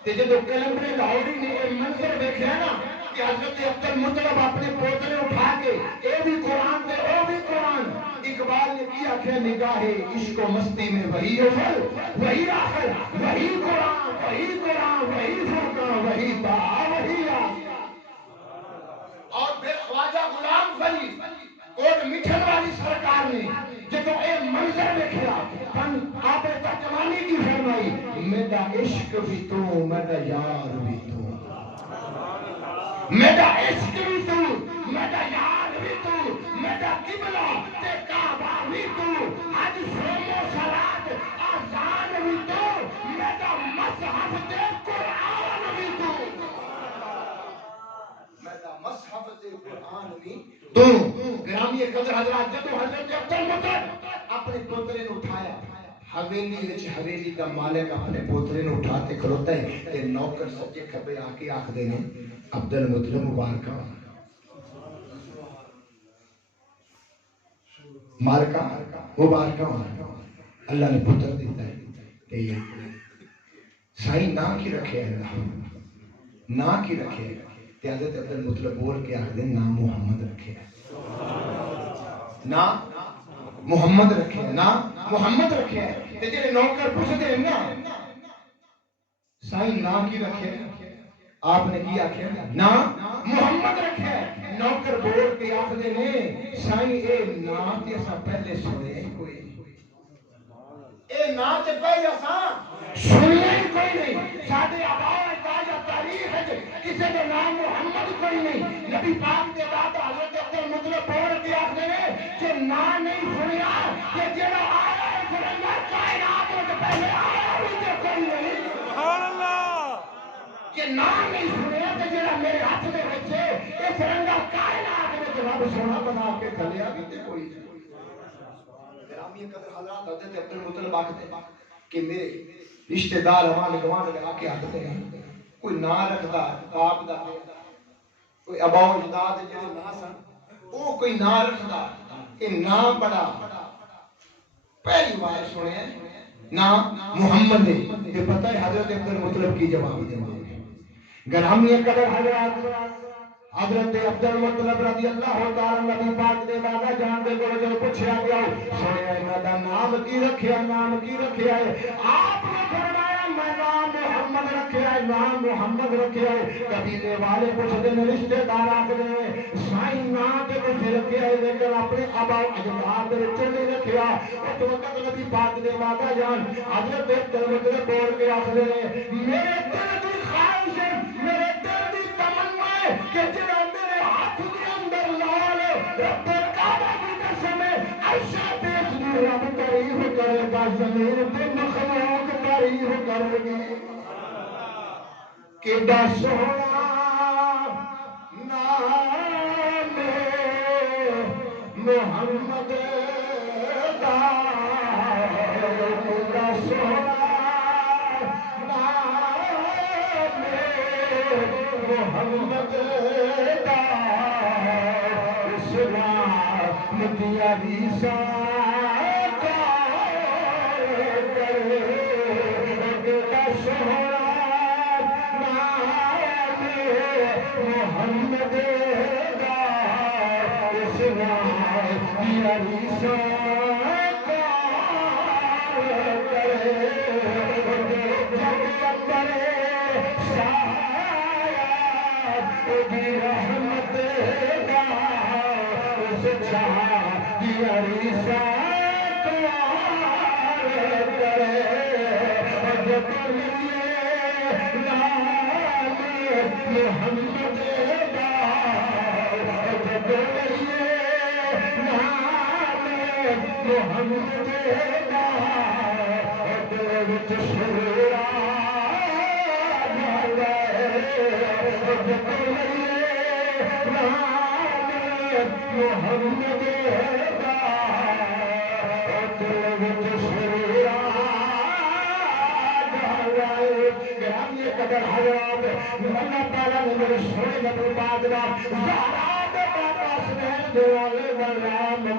تے جب کلمبرے لاہوری نے یہ منظر دیکھا نا کہ حضرت عبد المطلب اپنے پوترے اٹھا کے اے بھی قرآن تے او بھی قرآن، اقبال نے کیا کہ نگاہ عشق و مستی میں وہی اول وہی آخر، وہی قرآن وہی قرآن، وہی فرقان وہی با وہی آخر۔ اور پھر خواجہ غلام فرید کوٹ مٹھن والی سرکار نے جب اے منظر دیکھا، آپ نے ترجمانی کی فرمائی، میرا عشق بھی تو میرا یار بھی تو، میرا عشق بھی تو میرا یار بھی تو، میرا قبلہ تے کعبہ بھی تو، حج صوم و صلاۃ اذان بھی تو، میرا مذہب تے قرآن بھی تو، میرا مذہب تے قرآن بھی تو۔ گرامی قدر حضرات، جب حضرت عبد المطلب اپنے پوترے نو اٹھایا، حویلی وچ حویلی دا مالک اپنے پوترے نو اٹھا کے کھلوتا ہے تے نوکر سجے کھبے آ کے آکھدے نے عبد المطلب مبارکہ مالکہ مبارکہ، اللہ نے پتر دیتا ہے کہ سائیں نا کی رکھے اللہ، نا کی رکھے تے حضرت عبد المطلب بول کے آکھدے نا محمد رکھے، نا محمد رکھے، نا محمد رکھے۔ تے جڑے نوکر پوچھدے ہیں نا سائیں نا کی رکھے، آپ نے کی آکھیا نا محمد رکھے، نوکر بول کے آکھدے نے سائیں اے نا تے اساں پہلے سنے کوئی نہیں، اے نا تے پہلے اساں سنے کوئی نہیں، ساڈے آباء اجداد یا تاریخ ہے کسی دا نام محمد کوئی نہیں۔ نبی پاک دے دادا حضرت عبد المطلب بول کے آکھدے نے کہ نا نہیں سنیا کہ جڑا آیا ہے سرنگر کائنات وچ پہلے آیا بھی تے کوئی نہیں، سبحان اللہ، کہ نا نہیں سنیا تے جڑا میرے ہاتھ دے وچ اے سرنگر کائنات وچ رب سونا بنا کے کھلیا بھی تے کوئی نہیں۔ گرامی قدر حضرات، حضرت عبد المطلب آکھدے کہ میرے رشتہ دار امان گوان لگا کے آکھدے ہیں کوئی نا رکھدا باپ دا، کوئی ابا و اجداد جڑے نا سن او کوئی نا رکھدا، اے نا بڑا پہلی بار سنیا نہ محمد نے. یہ پتہ ہے حضرت عبد المطلب کی جواب دے. گرامی قدر حضرت عبد المطلب رضی اللہ تعالی نبی پاک دے دادا جان دے کول جو پوچھا گیا سنیا انہاں دا نام کی رکھیا ہے. آپ نے فرمایا میں نام محمد رکھیا ہے, نام محمد رکھیا ہے. قبیلے والے پوچھتے ہیں, رشتے دار آخر سائیں نام تے کچھ رکھیا ہے لیکن اپنے آبا و اجداد دے وچوں نہیں رکھیا. اس وقت نبی پاک دے دادا جان حضرت عبد المطلب بول کے آخر میرے دل کی خواہش ہے, میرے دل کی تمنا ہے کہ جڑا میرے ہاتھ کے اندر لال رب کعبہ کی قسم ہے عرشہ پیش دی رب تعریف کرے گا, زمین پہ مخلوق تعریف کرے گی. کیڈا سونا نام محمد دا, کیڈا سونا محمد دا, اسلام دیا ریسا کیڈا سونا محمد دا, اسلام دیا ریسا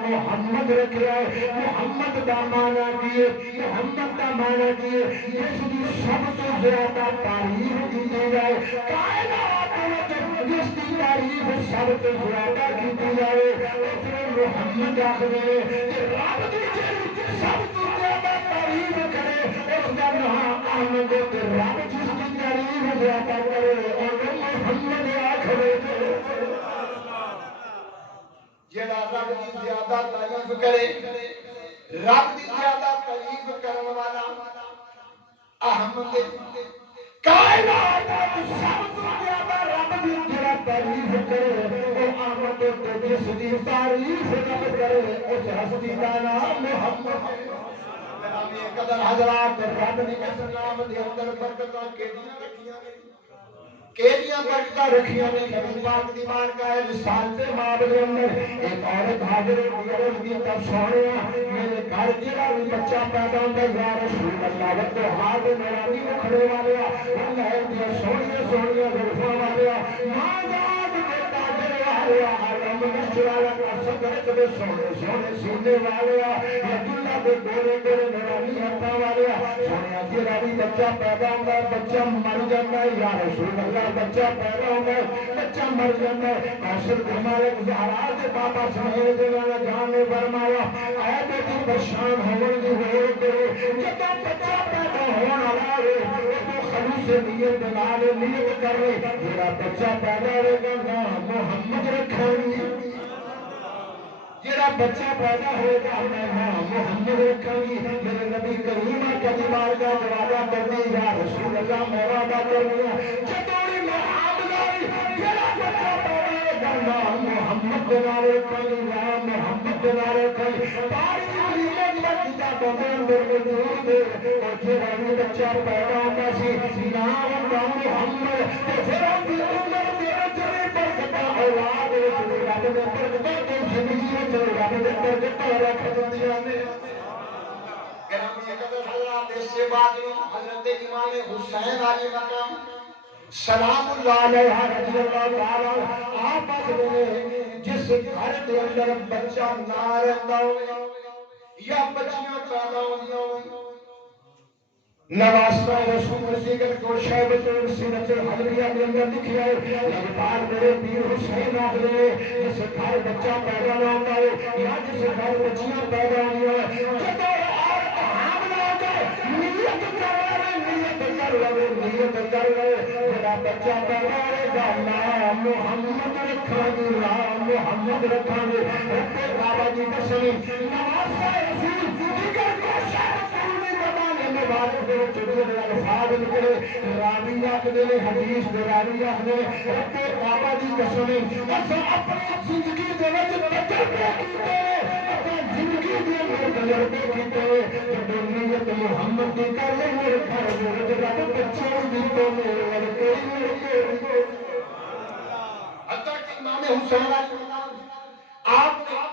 محمد رکھا ہے. محمد دا مانا کیے, محمد دا مانا کیے جس کی سب سے زیادہ تعریف کی جائے, کائنات جس کی تعریف سب سے زیادہ کی جائے محمد آخر رب کی سب سے زیادہ تعریف کرے اس کا نام احمد. رب جس کی تعریف زیادہ کرے اور محمد آخر جڑا رب کی زیادہ تعریف کرے, رب کی زیادہ تعریف کرنے والا احمد. کائنات سب سے زیادہ رب کی جڑا تعریف کرے وہ احمد, جس کی تعریف رب کرے اس ہستی کا نام محمد ہے. قدر حضرات رب نے اس نام دے اندر برکتاں کیڑیاں رکھیاں نے, کیڑیاں برکتاں رکھیاں نے. نبی پاک دی بارگاہ رسالت ماب دے اندر ایک عورت حاضر ہوئی, عرض کی تب سونیا میرے گھر جڑا بھی بچہ پیدا ہوندا یا رسول اللہ وقت ہاتھ نورانی مکھڑے والے اللہ دی سونی سونی زلفاں والے ماں ذات دے تاجر والے عالم نشوالا کا سکرت دے سونے سونے سینے والے عبداللہ دے گورے گورے نورانی ہاتھاں والے سونیا جڑا بھی بچہ پیدا ہوندا بچہ مر جاندا یا رسول اللہ بچہ پیدا ہوتا ہے بچہ مر جاتا ہے. قاسم ہمارے زہرا کے بابا سہیل دے والا جان نے فرمایا اے بیٹی پریشان ہون دی ہور کرے جب بچہ پیدا ہونا والا ہے تو خلوص نیت نال نیت کر لے جڑا بچہ پیدا ہوے گا نام محمد رکھانی, جڑا بچہ پیدا ہوئے گا میں نام محمد رکھانی. میرے نبی کریم کبھی بارگاہ جوابا کرنی یا رسول اللہ میرا دا کرنی جدوری میں آمدائی جڑا بچہ پیدا ہوئے گا نام محمد دنارے کھائی, نام محمد دنارے کھائی. پاری علیمت بچہ بندر میرے دور دے اور جڑا بھی بچہ پیدا ہوتا سی نام دا محمد تو پھر ہم بھی عمر دے جڑے برکتہ اولاد رب دے برکتہ دے زندگی میں رب دے برکتہ رکھ دیا نے. گرامی قدر حضرات اس سے بعد حضرت امام حسین علیہ مقام سلام اللہ علیہ رضی اللہ تعالی آپ نے جس گھر کے اندر بچہ نہ رہتا ہو یا بچیاں پیدا ہوئی نواسہ رسول ذکر کو شعبۃ سیرت الحلبیہ کے اندر لکھا ہے لگبار میرے پیر حسین آخرے جس گھر بچہ پیدا نہ ہوتا ہے یا جس گھر بچیاں پیدا ہوئی ہیں جب عورت حاملہ ہو جائے نیت کر لے میرا بچہ پیدا ہوئے گا نام محمد رکھا گے نام محمد رکھا گے رب بابا جی کا سلیم نواسہ رسول ذکر کو شعبۃ مبارک دے چڑے دے الفاظ نکلے راوی آخدے نے حدیث دے راوی آخدے رب بابا دی قسم اساں اپنی زندگی دے وچ تجربے کیتے اپنی زندگی دے اندر تجربے کیتے کہ نیت محمد دی کر لے میرے گھر دے رب بچے دیتے میرے ورگے حتیٰ کہ امام حسین آپ نے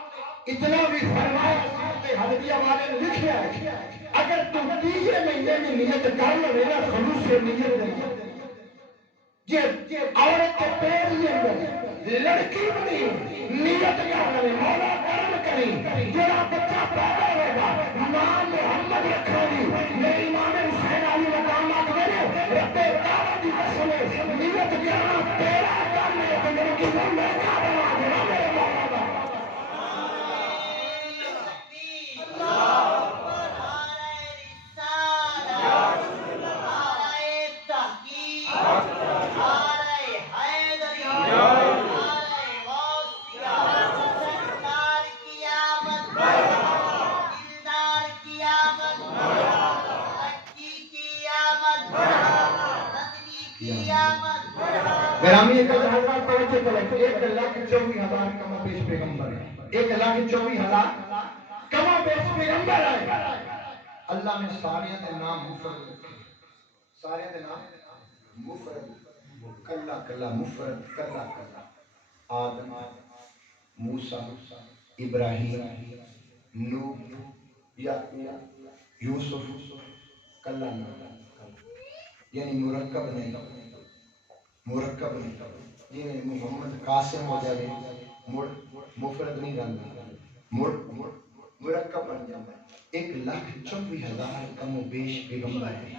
اتنا بھی فرمایا حلبیہ والے نے لکھا ہے اگر تم تیسرے مہینے میں نیت کر لو نا خلوص سے نیت یہ عورت کے پیٹ کے اندر لڑکی بنی نیت کر لے مولا کرم کریں جڑا بچہ پیدا ہوگا نام محمد رکھا گی میرے امام حسین علی مقام آخر رب تعالیٰ کی قسم نیت کرنا تیرا کام ہے کہ میرے کی میں کیا بنا دوں میرے مولا کا گرامی ایک ہزار توجہ کریں 1,24,000 کما پیش پیغمبر ہے 1,24,000 کما پیش پیغمبر ہے اللہ نے سارے دے نام مفرد رکھے سارے دے نام مفرد کلا کلا مفرد کلا کلا آدم موسیٰ ابراہیم نوح یعقوب یوسف کلا یعنی مرکب نہیں مرکب نہیں یہ محمد قاسم ہو جائے مڑ مفرد نہیں رہتا مڑ مرکب بن جاتا ہے 1,24,000 کم و بیش پیغمبر ہے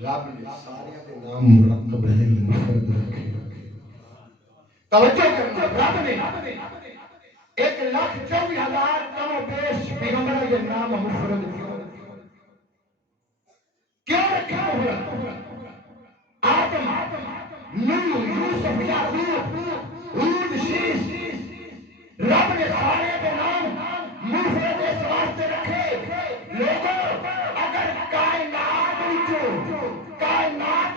رب نے سارے کے نام مرکب ہے مفرد رکھے توجہ کرنا رب نے 1,24,000 کم و بیش پیغمبر کے نام مفرد کیوں رکھا مفرد آدم نوح یوسف یعقوب ہود شیش رب نے سارے کے نام مفرد اس واسطے رکھے لوگوں اگر کائنات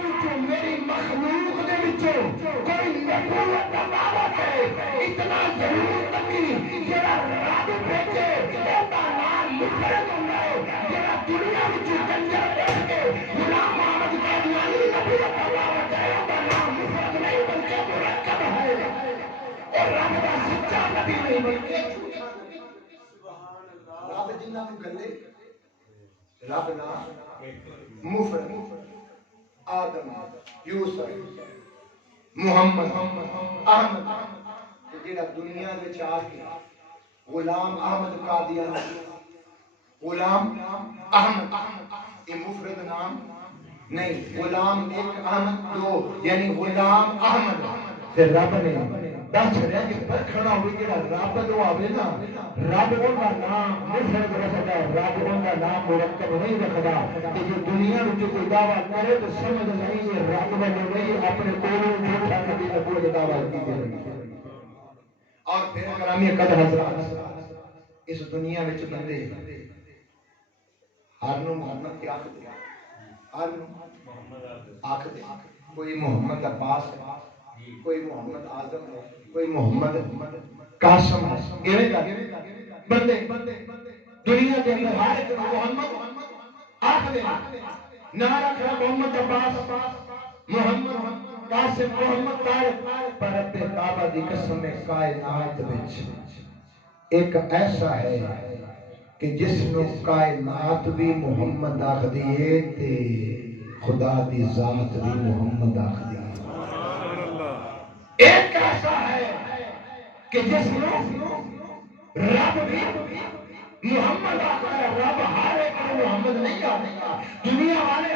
وچوں میری مخلوق دے وچوں کوئی نبوت دا دعویٰ کرے اتنا ضرور نہیں جڑا رب بھیجے اوندا نام مفرد ہوندا ہے جڑا دنیا وچوں کنجر دیکھ کے غلام احمد قادیانی نبوت دا دعویٰ کرے اوندا نام مفرد نہیں بلکہ مرکب ہے اور رب دا سچا نبی نہیں بلکہ رب جنہاں نوں گلے رب نا مفرد آدم یوسف محمد احمد جڑا دنیا وچ آ کے غلام احمد قادیانی غلام احمد یہ مفرد نام نہیں غلام ایک احمد دو یعنی غلام احمد پھر رب نے دس رہا کہ پرکھنا ہوئی کہ رب دو آوے نا رب ان کا نام مفرد رکھتا ہے رب ان کا نام مرکب نہیں رکھتا کہ جو دنیا میں جو کوئی دعویٰ کرے تو سمجھ نہیں یہ رب بنے نہیں اپنے کولوں جھوٹا کبھی نہ کوئی دعویٰ کی دے اور پھر گرامی قدر حضرات اس دنیا میں بندے ہر نو محمد کی آخ دے ہر نو آخ دے کوئی محمد عباس ہے کوئی محمد آزم ہے کوئی محمد قاسم ہے بندے دنیا کے اندر ہر ایک محمد آخ دے نہ رکھ رہا محمد عباس محمد قاسم محمد طارق پر رب کعبہ دی قسم کائنات وچ ایک ایسا ہے کہ جس میں کائنات بھی محمد آخ دیئے تے خدا دی ذات بھی محمد آخ دیئے ایک ایسا ہے کہ جس میں رب بھی محمد آتا ہے رب ہر ایک محمد نہیں آتا دنیا والے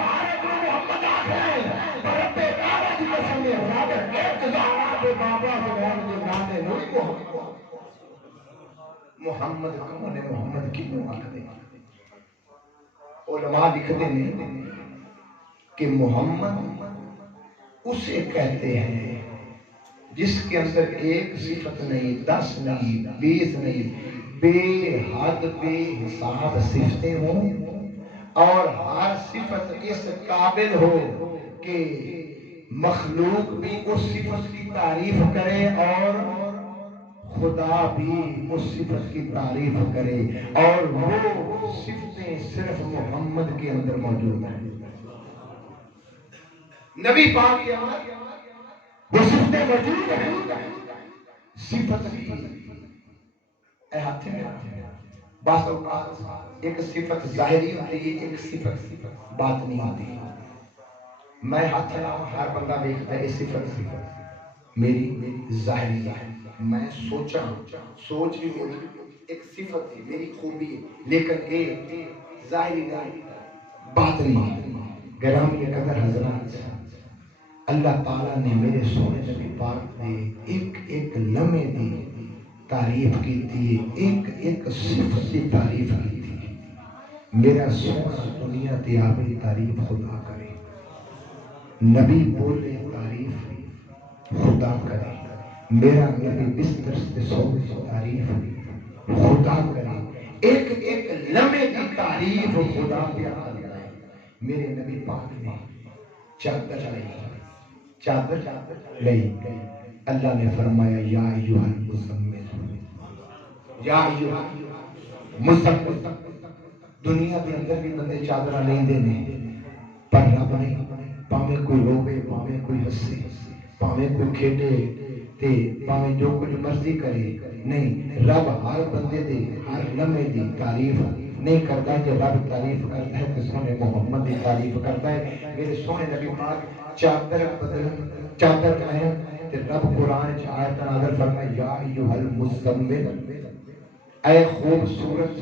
محمد کون ہے، محمد کیوں آخر؟ علماء لکھتے ہیں کہ محمد اسے کہتے ہیں جس کے اندر ایک صفت نہیں، 10 نہیں، 20 نہیں، بے حد بے حساب صفتیں ہوں، اور ہر صفت اس قابل ہو کہ مخلوق بھی اس صفت کی تعریف کرے اور خدا بھی اس صفت کی تعریف کرے، اور وہ صفتیں صرف محمد کے اندر موجود ہیں۔ نبی پاک کے اندر وہ صفتیں موجود ہیں۔ صفت بھی احاطے میں بعض اوقات ایک صفت ظاہری ہوتی ہے، ایک صفت باطنی ہوتی ہے۔ میں ہاتھ لاؤں، ہر بندہ دیکھتا ہے اس صفت میری ظاہری ہے، میں سوچا، سوچ بھی میری ایک صفت ہے، میری خوبی ہے، لیکن ایک ظاہری نہیں، باطنی۔ گرامی قدر حضرات، اللہ تعالیٰ نے میرے سونے نبی پاک نے ایک ایک لمحے دی تعریف کی تھی، ایک ایک صفت کی تعریف کی تھی۔ میرا سونا دنیا تے آوے تعریف خدا کرے، نبی بولے تعریف خدا کرے، میرا میرے بستر سے سونے تعریف خدا کرے، ایک ایک لمحے کی تعریف خدا کیا کرتا ہے۔ میرے نبی پاک نے چادر لئی، اللہ نے فرمایا یا ایھا المزمل، یا ایھا المزمل۔ دنیا کے اندر بھی بندے چادر نہیں دینے، پر رب نہیں، پاویں کوئی روے، پاویں کوئی ہسے، پاویں کوئی کھیڈے تے پاویں جو کچھ مرضی کرے، نہیں، رب ہر بندے دے ہر لمحے دی تعریف نہیں کرتا۔ کہ رب تعریف کرتا ہے تو سونے محمد کی تعریف کرتا ہے۔ میرے سونے نبی پاک چادر بدلن، چادر لائیں تے رب قرآن چ آیت نازل فرمائے یا ایھا المزمل، اے خوبصورت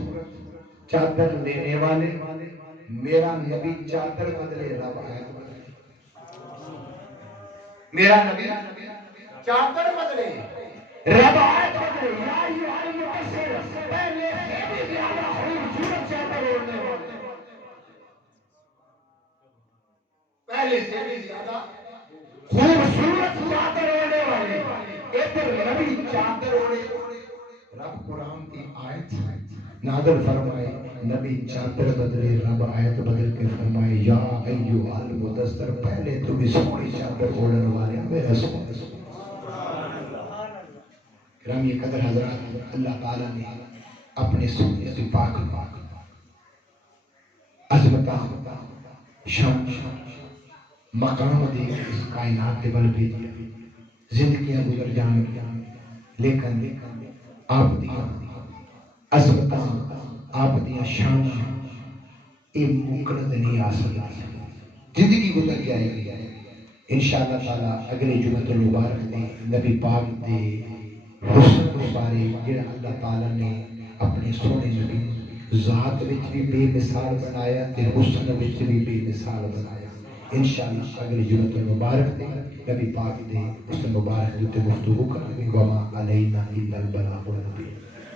چادر لینے والے، میرا نبی چادر بدلے، رب آیت بدلے، میرا نبی چادر بدلے، رب آیت بدلے، یا ایھا المدثر، پہلے سے بھی زیادہ خوبصورت چادر اوڑھنے والے، پہلے سے بھی زیادہ خوبصورت چادر اوڑھنے والے، ادھر نبی چادر اوڑھے، رب قرآن کی آیت نازل فرمائے، نبی چادر بدلے، رب آیت بدل کے فرمائے یا ایھا المدثر، پہلے تو بھی سونی چادر اوڑھنے والے میرا سونا۔ گرامی قدر حضرات، اللہ تعالیٰ نے اپنے سونے نبی پاک عظمتاں، شان، مقام دے کے اس کائنات کے بل بھیجیا، زندگیاں گزر جان گیا، لیکن آپ دیاں عظمتاں، آپ دیاں شاناں یہ مقرد نہیں آ سکتی، زندگی گزر جائے گی۔ انشاءاللہ تعالیٰ اگلے جمعۃ المبارک دے نبی پاک دے حسن کے بارے جڑا اللہ تعالیٰ نے اپنے سونے نبی ذات وچ بھی بے مثال بنایا تے حسن وچ بھی بے مثال بنایا۔ انشاءاللہ اگلے جمعۃ المبارک دے نبی پاک دے حسن مبارک دے گفتگو کریں گے۔ وما علینا الا البلاغ المبین۔